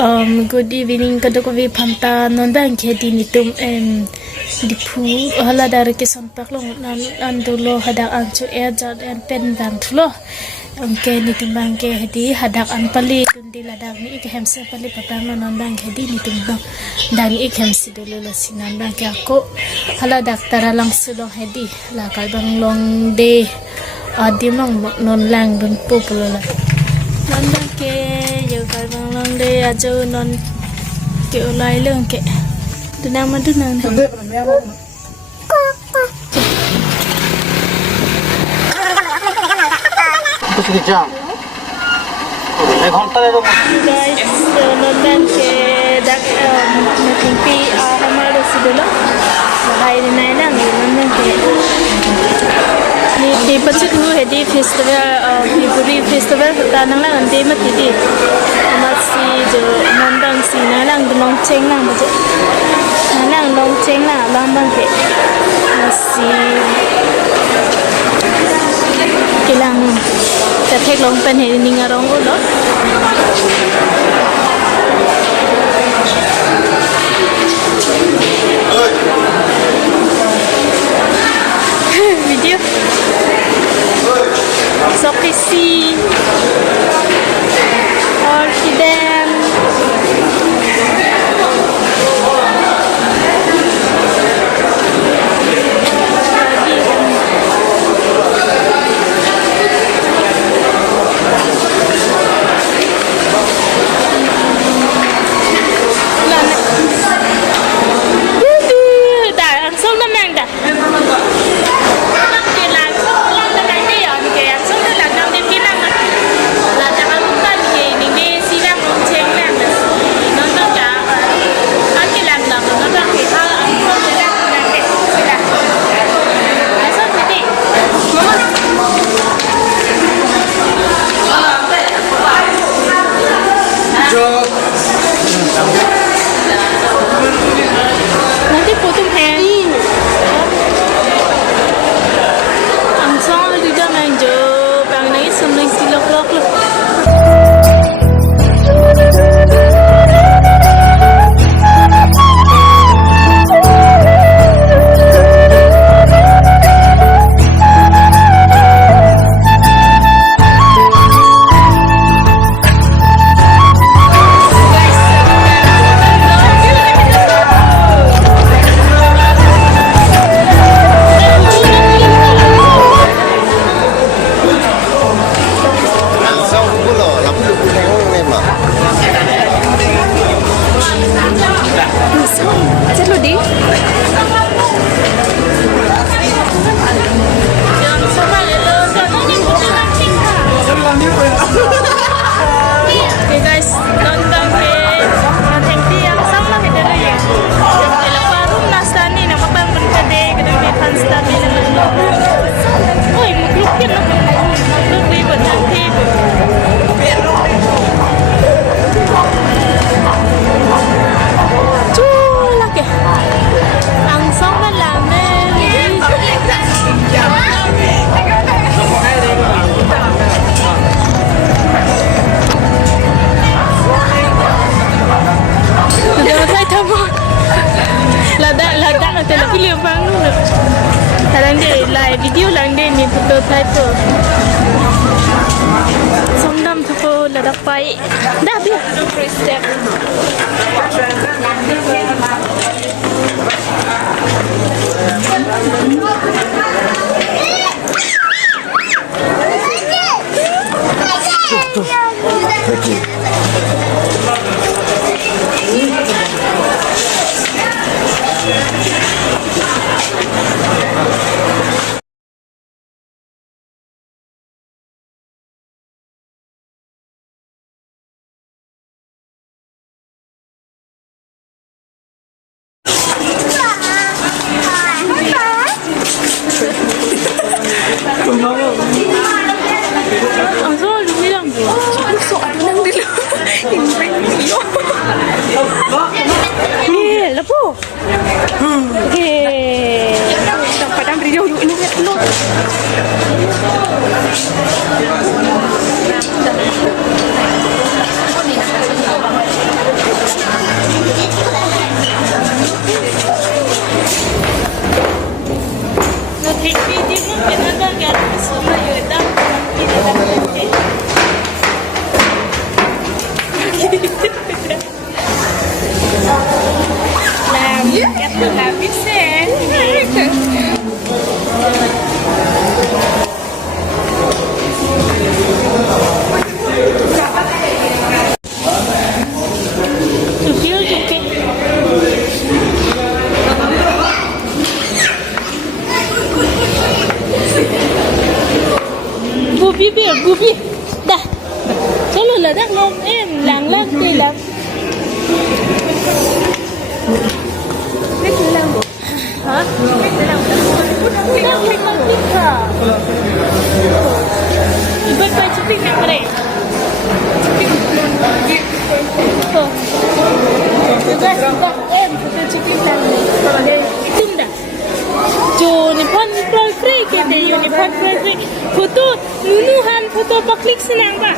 Good evening kadokovi phamta nondang khedi nitum dipu hala dar ke sampak lo nan andulo hadak anchu jad en pen bang thlo ke nitum bang ke hedi hadak an pali tundi ladak ni ik hemse pali papang nondang khedi nitum bang dan ik hemse dolo la sinan bang ke ako hala daktara lang sulo hedi la kal bang long de adim long non lang dun popular nondang ke yo kal bang long de ajo non ke ulai leng ke dunang madunang guys nondang ke dak natimpi hamaro sidolo hai nai nang nondang ke ni pachik hu hedi festival February festival tanang lang ande matidi si jo nondang si nalang long cheng lang baje nalang long cheng la lang bang ke si kilang kathek long pen he ninga rong ulo video so kisi or hidden video lang din ni prototype ko. Somdam ko ladak pai. Dabi first step. Habis eh. Review juga. Bubi. Dah. Chalo là đắc lông em làng lắc đi lắm. Hả? Iba't ba chuping na pare? Diba? Em photo chuping lang. Itum dah. Jo nipan nipan free ke de nipan free. Foto nunuhan foto pa klik senang ba?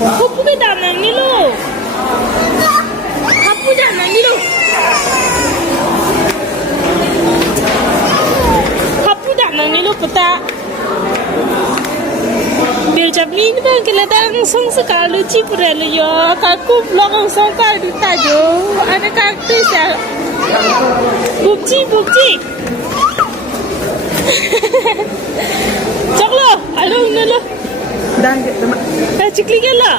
Hapu ke dah nang ni lo. Hapu dah nang ni lo. Hapu dah nang ni lo peta. Biar jablin ba keladang song sekalu cipre lo yo. Kaku vlog ang song kal dita jo. Ada kaktus ya. Bukci. Cok lo, alo ini lo. Dan teman. Cikli ke lo?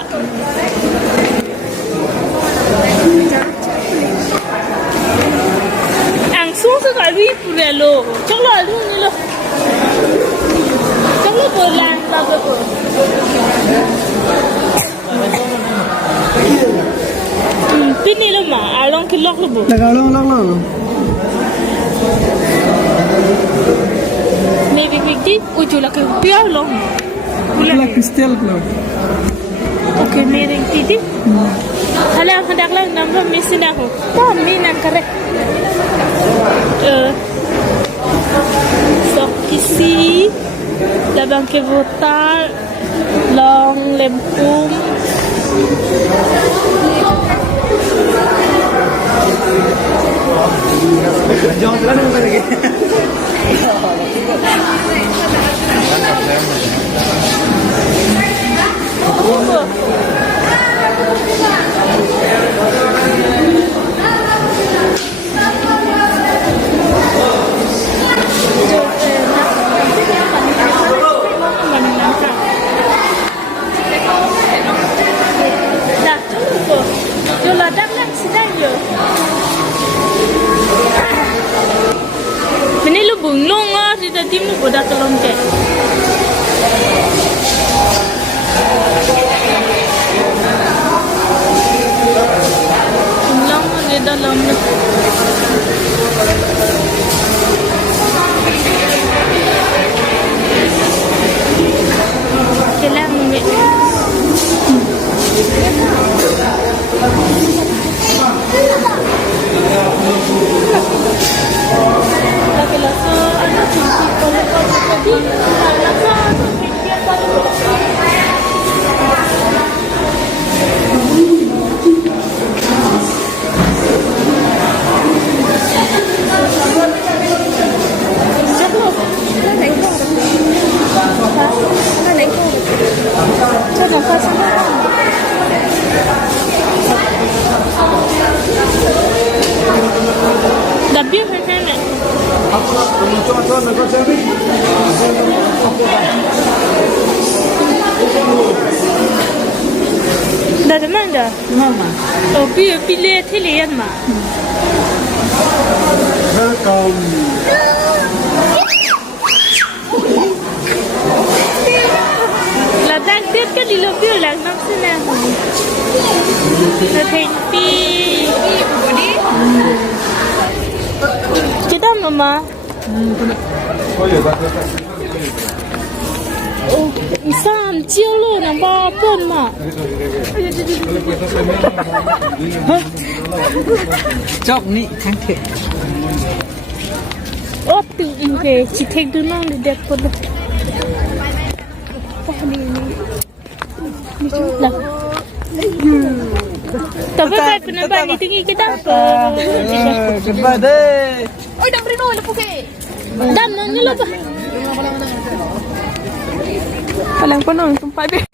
Langsung sekali pula lo. Cok lo, alo ini lo. Cok lo bolan lagu tu. Pini lo mah, along kilok lo bu. Lang. Maybe quickly, uju lah ke biar long. Pula kristal pula. Okay, mereng titi. Halang hendak lang nama mesin aku. Tahu mina kare. Sok kisi, labang ke votal, long lempung. Jangan terlalu lagi. Ini lu bunglong ah, di tadi mu bodak kelong ke. Bunglong di dalam ni. Kelang ni. Biar macam dah ada mana? Mama. Oh, pilih telian mah. Welcome. Ladang dia kan di lebih lang nak senang. Natempi. Kita mama. Oh, isam chiêu lo nampak pun mah. Chọc ni thang thiệt. Oh, tu ini si tek dulu ni dia pun. Ni lah. Tapi saya pernah ni tinggi kita apa? Cepat deh. Oi, dah beri nol lepas ke? Dan nanya lah apa? Palang penuh tempat dia.